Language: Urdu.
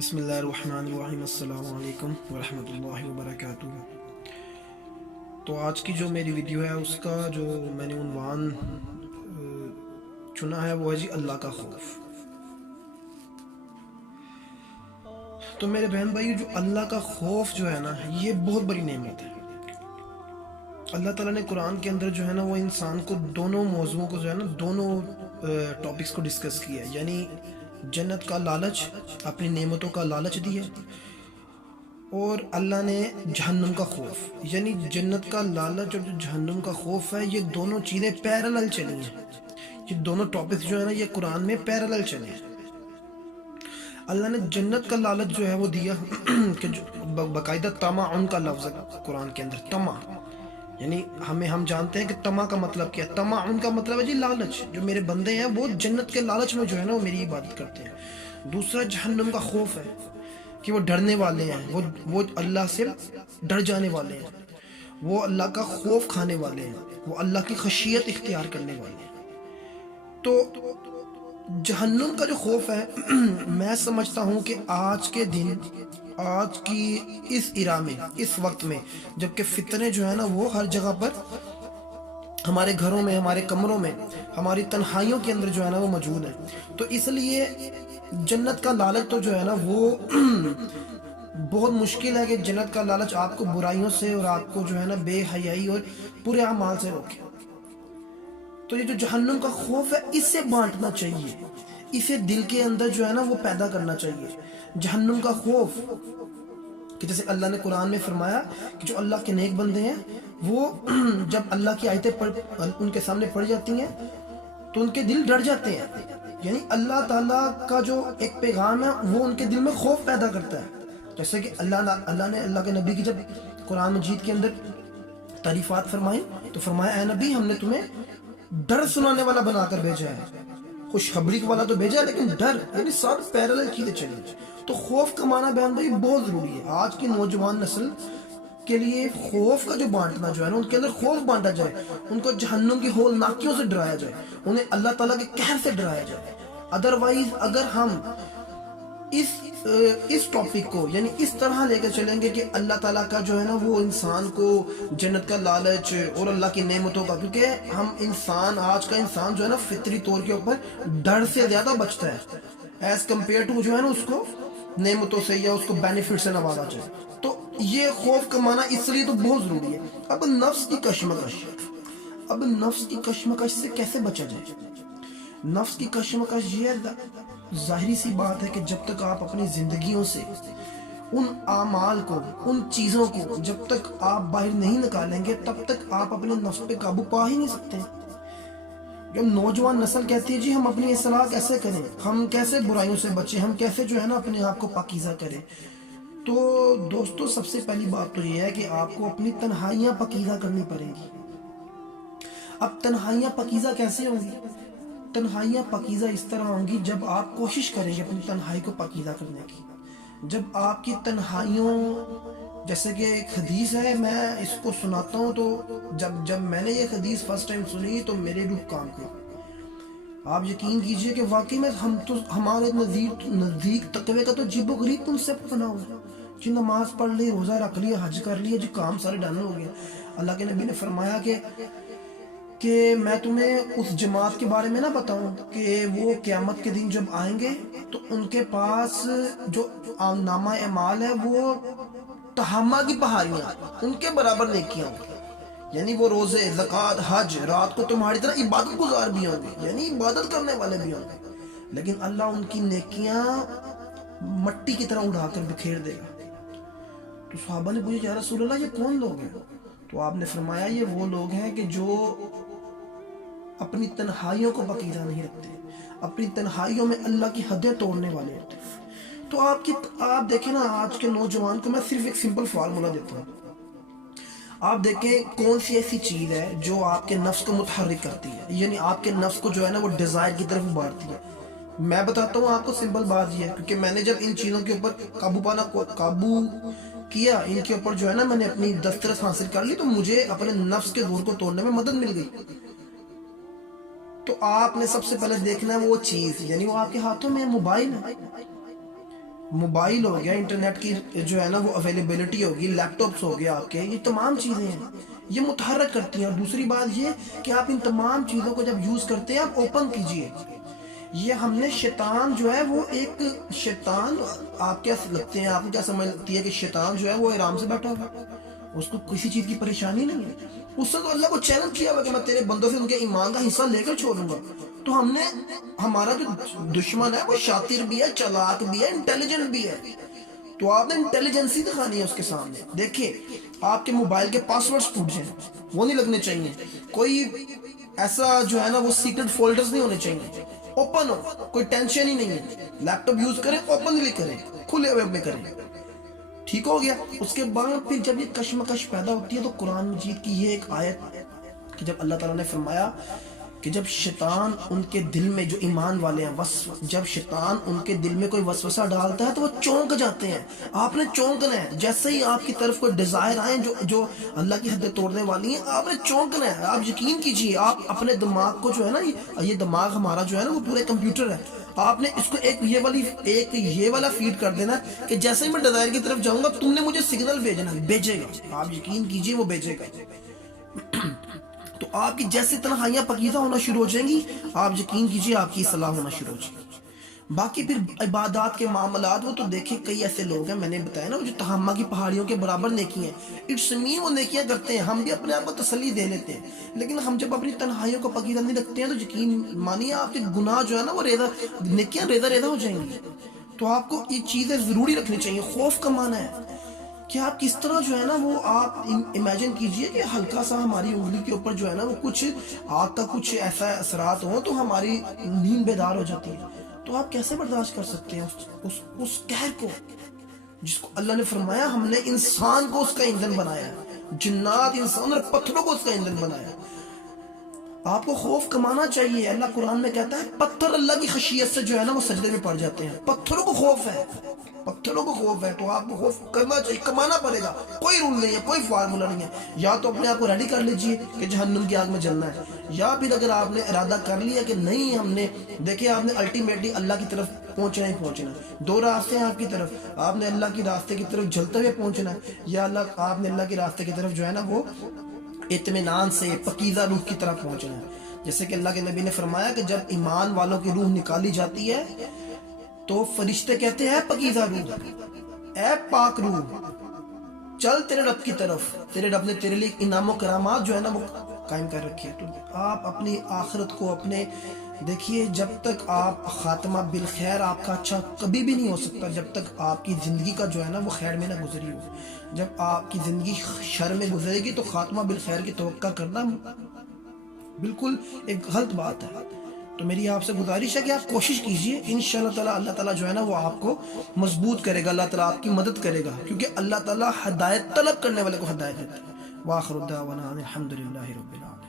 بسم اللہ الرحمن الرحیم، السلام علیکم ورحمۃ اللہ وبرکاتہ۔ تو آج کی جو میری ویڈیو ہے اس کا جو میں نے عنوان چنا ہے وہ ہے جی اللہ کا خوف۔ تو میرے بہن بھائی، جو اللہ کا خوف جو ہے نا، یہ بہت بڑی نعمت ہے۔ اللہ تعالیٰ نے قرآن کے اندر جو ہے نا وہ انسان کو دونوں موضوعوں کو جو ہے نا دونوں ٹاپکس کو ڈسکس کیا ہے، یعنی جنت کا لالچ، اپنی نعمتوں کا لالچ دیا، اور اللہ نے جہنم کا خوف، یعنی جنت کا لالچ اور جو جہنم کا خوف ہے، یہ دونوں چیزیں پیرالل چلی ہیں۔ یہ دونوں ٹاپکس جو ہے نا یہ قرآن میں پیرالل چلے ہیں۔ اللہ نے جنت کا لالچ جو ہے وہ دیا کہ باقاعدہ طمع کا لفظ ہے قرآن کے اندر، طمع، یعنی ہم جانتے ہیں کہ طمع کا مطلب کیا ہے۔ طمع کا مطلب ہے جی لالچ، جو میرے بندے ہیں وہ جنت کے لالچ میں جو ہے نا وہ میری عبادت کرتے ہیں۔ دوسرا جہنم کا خوف ہے کہ وہ ڈرنے والے ہیں، وہ اللہ سے ڈر جانے والے ہیں، وہ اللہ کا خوف کھانے والے ہیں، وہ اللہ کی خشیت اختیار کرنے والے ہیں۔ تو جہنم کا جو خوف ہے میں سمجھتا ہوں کہ آج کے دن، آج کی اس ایرا میں، اس وقت میں، جبکہ فتنے جو ہے نا وہ ہر جگہ پر ہمارے گھروں میں، ہمارے کمروں میں، ہماری تنہائیوں کے اندر جو ہے نا وہ موجود ہے، تو اس لیے جنت کا لالچ تو جو ہے نا وہ بہت مشکل ہے کہ جنت کا لالچ آپ کو برائیوں سے اور آپ کو جو ہے نا بے حیائی اور برے اعمال سے روکے۔ تو یہ جو جہنم کا خوف ہے اسے بانٹنا چاہیے، اسے دل کے اندر جو ہے نا وہ پیدا کرنا چاہیے۔ جہنم کا خوف کہ جیسے اللہ نے قرآن میں فرمایا کہ جو اللہ کے نیک بندے ہیں وہ جب اللہ کی آیتیں ان کے سامنے پڑھ جاتی ہیں تو ان کے دل ڈر جاتے ہیں، یعنی اللہ تعالیٰ کا جو ایک پیغام ہے وہ ان کے دل میں خوف پیدا کرتا ہے۔ جیسے کہ اللہ نے اللہ کے نبی کی جب قرآن مجید کے اندر تعریفات فرمائی تو فرمایا، اے نبی، ہم نے تمہیں ڈر سنانے والا بنا کر بھیجا ہے، خوشخبری والا تو بھیجا ہے لیکن ڈر، یعنی ساتھ پیرالل چیزیں چلی۔ تو خوف کمانا بہن بھائی بہت ضروری ہے آج کی نوجوان نسل کے لیے۔ خوف کا جو بانٹنا جو ہے نا، ان کے اندر خوف بانٹا جائے، ان کو جہنم کی ہولناکیوں سے ڈرایا جائے، انہیں اللہ تعالیٰ کے قہر سے ڈرایا جائے۔ ادروائز اگر ہم اس ٹاپک کو یعنی اس طرح لے کے چلیں گے کہ اللہ تعالیٰ کا جو ہے نا وہ انسان کو جنت کا لالچ اور اللہ کی نعمتوں کا، کیونکہ ہم انسان، آج کا انسان جو ہے نا فطری طور کے اوپر ڈر سے زیادہ بچتا ہے ایز کمپیئر ٹو جو ہے نا اس کو نعمتوں سے یا اس کو بینیفٹ سے نوازا جائے۔ تو یہ خوف کمانا اس لیے تو بہت ضروری ہے۔ اب نفس کی کشمکش سے کیسے بچا جائے؟ نفس کی کشمکش یہ ظاہری سی بات ہے کہ جب تک آپ اپنی زندگیوں سے ان اعمال کو، ان چیزوں کو جب تک آپ باہر نہیں نکالیں گے تب تک آپ اپنے نفس پہ قابو پا ہی نہیں سکتے۔ جب نوجوان نسل کہتی ہے جی ہم اپنی اصلاح کیسے کریں، ہم کیسے برائیوں سے بچیں، ہم کیسے جو ہے نا اپنے آپ کو پاکیزہ کریں، تو دوستو سب سے پہلی بات تو یہ ہے کہ آپ کو اپنی تنہائیاں پاکیزہ کرنی پڑیں گی۔ اب تنہائیاں پاکیزہ کیسے ہوں گی؟ تنہائیاں پاکیزہ اس طرح ہوں گی جب آپ کوشش کریں گے اپنی تنہائی کو پاکیزہ کرنے کی۔ جب آپ کی تنہائیوں، جیسے کہ ایک حدیث ہے، میں اس کو سناتا ہوں، تو جب میں نے یہ حدیث فرسٹ ٹائم سنی تو میرے روح کام کی۔ آپ یقین کیجئے کہ واقعی میں ہمارے نزدیک تقوی کا تو عجیب و غریب کنسپٹ بنا ہوا ہے جی، نماز پڑھ لی، روزہ رکھ لیا، حج کر لیا، جی کام سارے ڈن ہو گئے۔ اللہ کے نبی نے فرمایا کہ میں تمہیں اس جماعت کے بارے میں نہ بتاؤں کہ وہ قیامت کے دن جب آئیں گے تو ان کے پاس جو نامہ اعمال ہے وہ تہامہ کی پہاڑیاں، ان کے برابر نیکیاں ہوں گی، یعنی وہ روزے، زکوٰۃ، حج، رات کو تمہاری طرح عبادت گزار بھی ہوں گے، یعنی عبادت کرنے والے بھی ہوں گے، لیکن اللہ ان کی نیکیاں مٹی کی طرح اڑا کر بکھیر دے گا۔ تو صحابہ نے پوچھا، یا رسول اللہ یہ کون لوگ ہیں؟ تو آپ نے فرمایا یہ وہ لوگ ہیں کہ جو اپنی تنہائیوں کو پاکیزہ نہیں رکھتے، اپنی تنہائیوں میں اللہ کی حدیں توڑنے والے ہوتے ہیں۔ تو آپ دیکھیں نا، آج کے نوجوان کو میں صرف ایک سمپل فارمولا دیتا ہوں۔ آپ دیکھیں کون سی ایسی چیز ہے جو آپ کے نفس کو متحرک کرتی ہے، یعنی آپ کے نفس کو جو ہے نا وہ ڈیزائر کی طرف ابھارتی ہے۔ میں بتاتا ہوں آپ کو، سمپل بات یہ ہے، کیونکہ میں نے جب ان چیزوں کے اوپر قابو کیا، ان کے اوپر جو ہے نا میں نے اپنی دسترس حاصل کر لی، تو مجھے اپنے نفس کے زور کو توڑنے میں مدد مل گئی۔ تو آپ نے سب سے پہلے دیکھنا ہے وہ چیز، یعنی وہ آپ کے ہاتھوں میں موبائل ہے۔ موبائل ہو گیا، انٹرنیٹ کی جو ہے نا وہ اویلیبلٹی ہوگی، لیپ ٹاپس ہو گیا آپ کے، یہ تمام چیزیں ہیں یہ متحرک کرتی ہیں. اور دوسری بات یہ کہ آپ ان تمام چیزوں کو جب یوز کرتے ہیں آپ اوپن کیجئے. یہ ہم نے شیطان جو ہے وہ ایک شیطان، آپ کیا لگتے ہیں، آپ کو کیا سمجھتی ہے کہ شیطان جو ہے وہ آرام سے بیٹھا ہوا، اس کو کسی چیز کی پریشانی نہیں ہے. اس نے تو اللہ کو چیلنج کیا ہوا کہ میں تیرے بندوں سے ان کے ایمان کا حصہ لے کر چھوڑوں گا. تو ہم نے، ہمارا جو دشمن ہے وہ شاطر بھی ہے، چلاک بھی ہے، انٹیلیجنٹ بھی ہے. تو آپ نے انٹیلیجنسی دکھانی ہے اس کے سامنے. دیکھیں آپ کے موبائل کے پاسورڈز ٹوٹ جائیں، وہ نہیں لگنے چاہیے. کوئی ایسا جو ہے نا وہ سیکرٹ فولڈرز نہیں ہونے چاہیے. اوپن ہو، کوئی ٹینشن ہی نہیں ہے. لیپ ٹاپ یوز کریں اوپنلی کریں، کھلے ویب میں کریں. ٹھیک ہو گیا. اس کے بعد پھر جب یہ کشمکش پیدا ہوتی ہے تو قرآن مجید کی یہ ایک آیت کہ جب اللہ تعالیٰ نے فرمایا کہ جب شیطان ان کے دل میں، جو ایمان والے ہیں، جب شیطان ان کے دل میں کوئی وسوسہ ڈالتا ہے تو وہ چونک جاتے ہیں. آپ نے چونکنا ہے. جیسے ہی آپ کی طرف کوئی ڈیزائر آئیں جو اللہ کی حدیں توڑنے والی ہیں، آپ نے چونکنا ہے. آپ یقین کیجئے، آپ اپنے دماغ کو جو ہے نا، یہ دماغ ہمارا جو ہے نا وہ پورے کمپیوٹر ہے، آپ نے اس کو ایک یہ والا فیڈ کر دینا کہ جیسے ہی میں ڈیزائر کی طرف جاؤں گا تم نے مجھے سگنل بھیجے گا. آپ یقین کیجئے وہ بھیجے گا. تو آپ کی جیسے تنہائیاں پکیزہ ہونا شروع ہو جائیں گی، آپ یقین کیجئے آپ کی اصلاح ہونا شروع ہو جائے گی. باقی پھر عبادات کے معاملات، وہ تو دیکھیں کئی ایسے لوگ ہیں، میں نے بتایا نا، جو تہامہ کی پہاڑیوں کے برابر نیکی ہیں. اٹس مین وہ نیکیاں کرتے ہیں، ہم بھی اپنے آپ کو تسلی دے لیتے ہیں. لیکن ہم جب اپنی تنہائیوں کو پکیزہ نہیں رکھتے ہیں تو یقین مانیے آپ کے گناہ جو ہے نا وہ نیکیاں ریزہ ہو جائیں گی. تو آپ کو یہ چیزیں ضروری رکھنی چاہیے. خوف کا معنی ہے کہ آپ کس طرح جو ہے نا وہ، آپ امیجن کیجئے کہ ہلکا سا ہماری انگلی کے اوپر جو ہے نا وہ کچھ آگ کا کچھ ایسا اثرات ہوں تو ہماری نیند بیدار ہو جاتی ہے. تو آپ کیسے برداشت کر سکتے ہیں اس قہر کو، جس کو اللہ نے فرمایا ہم نے انسان کو اس کا ایندھن بنایا ہے، جنات، انسان اور پتھروں کو اس کا ایندھن بنایا ہے. آپ کو خوف کمانا چاہیے. اللہ قرآن میں کہتا ہے پتھر اللہ کی خشیت سے جو ہے نا وہ سجدے میں پڑ جاتے ہیں. پتھروں کو خوف ہے، پتھروں کو خوف ہے. تو آپ کو خوف کرنا چاہیے، کمانا پڑے گا. کوئی رول نہیں ہے، کوئی فارمولا نہیں ہے. یا تو اپنے آپ کو ریڈی کر لیجئے کہ جہنم کی آگ میں جلنا ہے، یا پھر اگر آپ نے ارادہ کر لیا کہ نہیں، ہم نے دیکھیں آپ نے الٹیمیٹلی اللہ کی طرف پہنچنا ہی پہنچنا ہے. دو راستے ہیں آپ کی طرف، آپ نے اللہ کی راستے کی طرف جلتے ہوئے پہنچنا ہے، یا آپ نے اللہ کے راستے کی طرف جو ہے نا وہ اطمینان سے پاکیزہ روح کی طرف پہنچنا ہے. جیسے کہ اللہ کے نبی نے فرمایا کہ جب ایمان والوں کی روح نکالی جاتی ہے تو فرشتے کہتے ہیں پاکیزہ روح، اے پاک روح، چل تیرے رب کی طرف. تیرے رب نے تیرے لیے انعام و کرامات جو ہے نا وہ قائم کر رکھی ہے. تو آپ اپنی آخرت کو دیکھیے، جب تک آپ خاتمہ بالخیر آپ کا اچھا کبھی بھی نہیں ہو سکتا جب تک آپ کی زندگی کا جو ہے نا وہ خیر میں نہ گزری ہو. جب آپ کی زندگی شر میں گزرے گی تو خاتمہ بالخیر کی توقع کرنا بالکل ایک غلط بات ہے. تو میری آپ سے گزارش ہے کہ آپ کوشش کیجئے، انشاءاللہ تعالی اللہ تعالیٰ جو ہے نا وہ آپ کو مضبوط کرے گا، اللہ تعالیٰ آپ کی مدد کرے گا، کیونکہ اللہ تعالیٰ ہدایت طلب کرنے والے کو ہدایت دیتا ہے. وآخر الدعوانا الحمدللہ رب العالمین.